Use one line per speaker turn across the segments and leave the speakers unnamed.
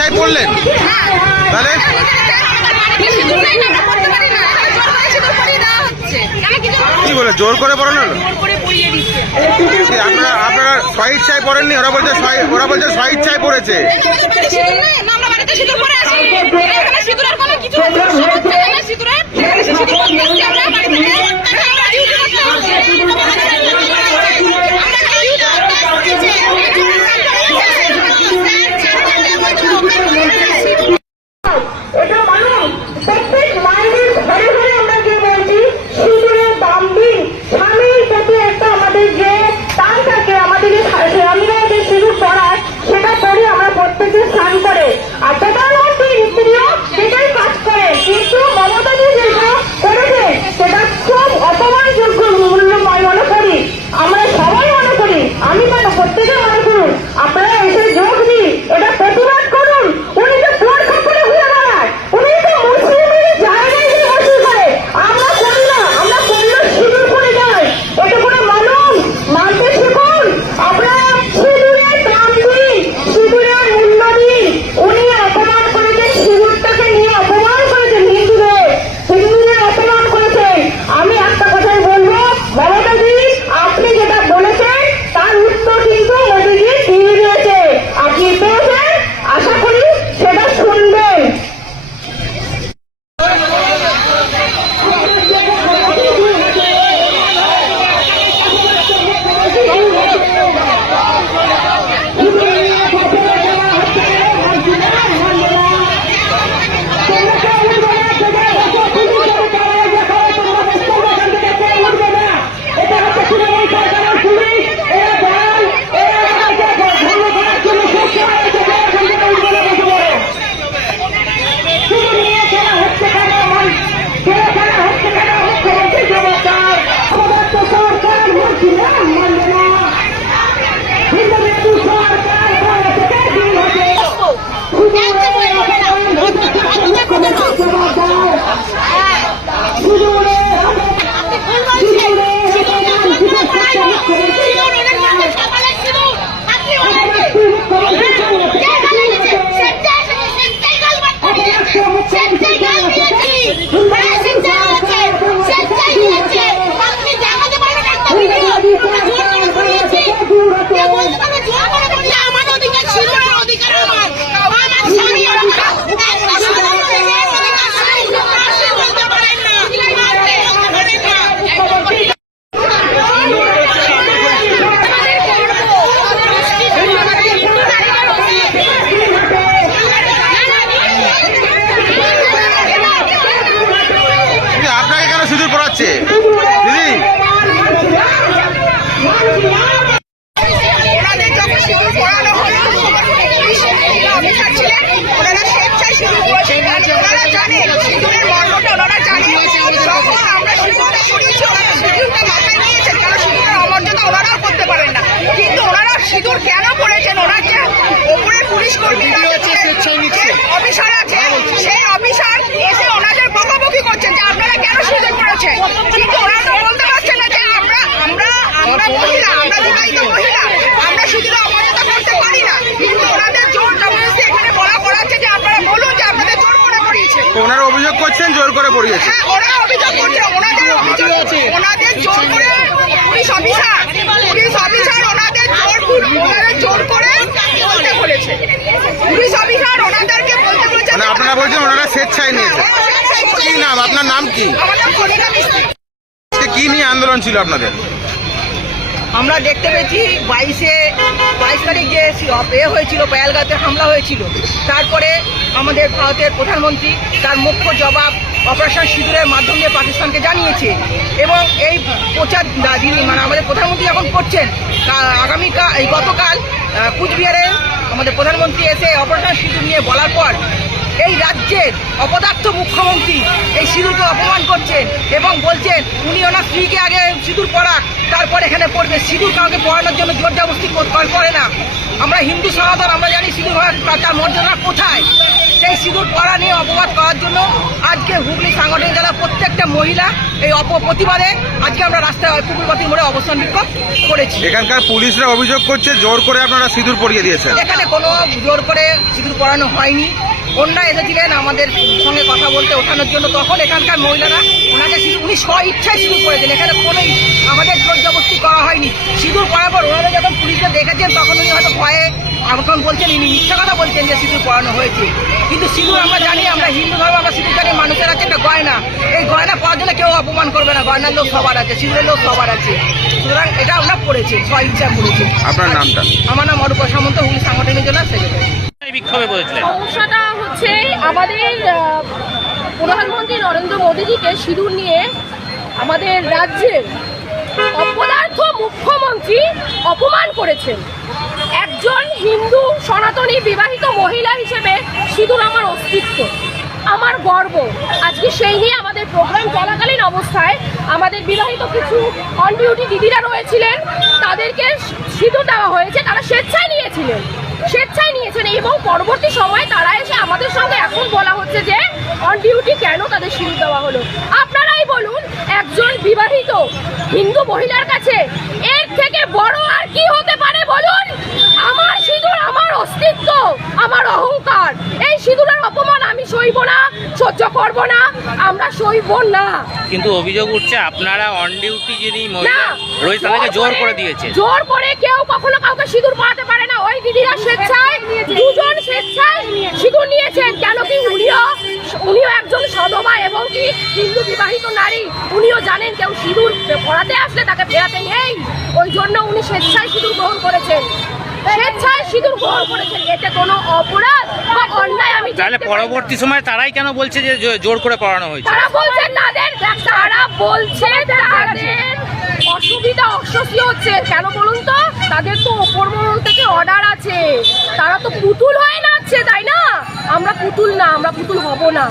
স্বেচ্ছায় পড়লেন? তাহলে? কি বলে, জোর করে পড়ানো আপনারা আপনারা স্বইচ্ছায় পড়েননি? ওরা বলছে ওরা বলছে স্বইচ্ছায় পড়েছে
এটা মানুষ প্রত্যেক মায়ের ঘরে ঘরে আমরা যে বলছি সিঁদুরের দাম দিন স্বামীর প্রতি একটা আমাদের যে টান থাকে আমাদের যে স্বামীরা যে সিঁদুর পড়ায় সেটা পরে আমরা প্রত্যেকে স্নান করে আর প্রধানমন্ত্রী স্ত্রীও সেটাই কাজ করে কিন্তু মমতাজি যেগুলো করেছে সেটা খুব অপমানযোগ্য মূল্যময় মনে করি আমরা সবাই মনে করি আমি মনে করুন আপনারা এসে
Yeah. ওনারা কেন পরেছেন ওনাকে ওপরে পুলিশ কর্মী অফিসার আছে সেই অফিসার এসে ওনাদের বকাবকি করছেন যে আপনারা কেন সিঁদুর পরেছেন কিন্তু ওনারা তো বলতে পারছেন না যে আমরা আমরা আমরা মহিলা আমরা বিবাহিত মহিলা আমরা সিঁদুরে অমর্যাদা করতে পারি না। কিন্তু ওনাদের জোর জবরদস্তি এখানে বলা করাচ্ছে যে আপনারা বলুন যে আপনাদের জোর করে পড়িয়েছে।
ওনারা অভিযোগ করছেন জোর করে পড়িয়েছে।
হ্যাঁ ওরা অভিযোগ করছে। ওনাদের অভিযোগ ওনাদের জোর করে পুলিশ অফিসার পুলিশ অফিসার ওনাদের জোর ওনাদের জোর করে বলতে বলেছে পুলিশ অফিসার ওনাদেরকে বলতে বলেছে
মানে আপনারা বলছেন ওনারা স্বেচ্ছায় নিয়েছে কি নাম? আপনার নাম কি? কি নিয়ে আন্দোলন ছিল আপনাদের?
আমরা দেখতে পেয়েছি বাইশে, বাইশ তারিখ যে এ হয়েছিল, পেয়ালগাতে হামলা হয়েছিল। তারপরে আমাদের ভারতের প্রধানমন্ত্রী তার মুখ্য জবাব অপারেশন সিঁদুরের মাধ্যম পাকিস্তানকে জানিয়েছে। এবং এই প্রচার যিনি মানে আমাদের প্রধানমন্ত্রী যখন করছেন আগামীকাল, এই গতকাল কুচবিহারে আমাদের প্রধানমন্ত্রী এসে অপারেশন সিঁদুর নিয়ে বলার পর এই রাজ্যের অপদার্থ মুখ্যমন্ত্রী এই সিঁদুরকে অপমান করছেন এবং বলছেন উনি ওনার স্ত্রীকে আগে সিঁদুর পরাক তারপর এখানে পড়বে। সিঁদুর কাউকে পড়ানোর জন্য জোর জবস্তি করে না। আমরা হিন্দু সনাতন আমরা জানি সিঁদুর তার মর্যাদা কোথায়? সেই সিঁদুর পড়া নিয়ে অপবাদ করার জন্য আজকে হুগলি সাংগঠনিক জেলার প্রত্যেকটা মহিলা এই অপ প্রতিবাদে আজকে আমরা রাস্তায় পুকুরবাতির মোড়ে অবস্থান বিক্ষোভ করেছি।
এখানকার পুলিশরা অভিযোগ করছে জোর করে আপনারা সিঁদুর পরিয়ে দিয়েছেন।
এখানে কোনো জোর করে সিঁদুর পরানো হয়নি। অন্যরা এসেছিলেন আমাদের সঙ্গে কথা বলতে ওঠানোর জন্য। তখন এখানকার মহিলারা ওনাকে উনি স্ব ইচ্ছায় সিঁদুর করেছেন এখানে কোনোই আমাদের জোর জবরদস্তি করা হয়নি। সিঁদুর পরার পর ওনারা যখন পুলিশকে দেখেছেন তখন উনি হয়তো ভয়ে এখন বলছেন ইনি মিথ্যা কথা বলছেন যে সিঁদুর পড়ানো হয়েছে। কিন্তু সিঁদুর আমরা জানি আমরা হিন্দু ধর্ম আমরা সিঁদুর জানি মানুষের আছে একটা গয়না। এই গয়না পরার জন্য কেউ অপমান করবে না গয়নার লোক সবার আছে সিঁদুরের লোক সবার আছে। সুতরাং এটা আমরা পড়েছি স্ব ইচ্ছা করেছি।
আপনার নামটা?
আমার নাম অরূপা সামন্ত হুগলি সাংগঠনিক জেলার সেক্রেটারি।
এই বিক্ষোভে বলেছিলেন
সমস্যাটা আমাদের প্রধানমন্ত্রী নরেন্দ্র মোদীজিকে সিঁদুর নিয়ে আমাদের রাজ্যের অপদার্থ মুখ্যমন্ত্রী অপমান করেছেন। একজন হিন্দু সনাতনী বিবাহিত মহিলা হিসেবে সিঁদুর আমার অস্তিত্ব, আমার গর্ব। আজকে সেই নিয়ে আমাদের প্রোগ্রাম চলাকালীন অবস্থায় আমাদের বিবাহিত কিছু অন ডিউটি দিদিরা রয়েছিলেন, তাদেরকে সিঁদুর দেওয়া হয়েছে, তারা স্বেচ্ছায় নিয়েছিলেন। স্বেচ্ছায় এবং পরবর্তী সময়ে তারা এসে আমাদের সঙ্গে এখন বলা হচ্ছে যে অন ডিউটি কেন তাদের সিঁদুর দেওয়া হলো। আপনারাই বলুন একজন বিবাহিত হিন্দু মহিলার কাছে এর থেকে বড় আর কি হতে পারে বলুন? আমার সিঁদুর আমার অস্তিত্ব আমার অহংকার। এই সিঁদুরের অপমান আমি সইব না সহ্য করব না আমরা সইব না।
কিন্তু অভিযোগ উঠছে আপনারা অন ডিউটি যিনি মহিলা রয়েছে তাদেরকে জোর করে দিয়েছে
জোর করে কেউ কখনো কাউকে সিঁদুর পরাতে পারে না ওই দিদিরা স্বেচ্ছায় দুজন স্বেচ্ছায় সিঁদুর নিয়েছেন কেন কি উনিও উনিও একজন সদমা এবং কি হিন্দু বিবাহিত নারী উনিও জানেন কেউ সিঁদুর পরাতে আসলে তাকে ফেরাতে নেই ওই উনি স্বেচ্ছায় সিঁদুর গ্রহণ করেছেন স্বেচ্ছায় সিঁদুর গ্রহণ করেছেন এতে কোনো অপরাধ বা অন্যায় আমি
তাহলে। পরবর্তী সময় তারাই কেন বলছে যে জোর করে পড়ানো হয়েছে?
তারা বলছে তাদের তারা বলছে তাদের অসুবিধা অস্বস্তি হচ্ছে। কেন বলুন তো? তাদের তো ওপর মহল থেকে অর্ডার আছে। তারা তো পুতুল হয়ে নাচছে তাই না? আমরা পুতুল না আমরা পুতুল হব না।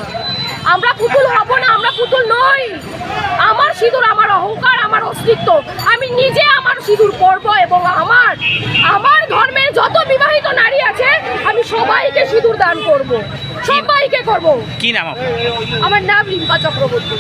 আমরা পুতুল হব না আমরা পুতুল নই। আমার সিঁদুর আমার অহংকার আমার অস্তিত্ব। আমি নিজে আমার সিঁদুর পরব এবং আমার আমার ধর্মে যত বিবাহিত নারী আছে আমি সবাইকে সিঁদুর দান করব। সবাইকে করব।
কি নাম
আমার নাম রিম্পা চক্রবর্তী।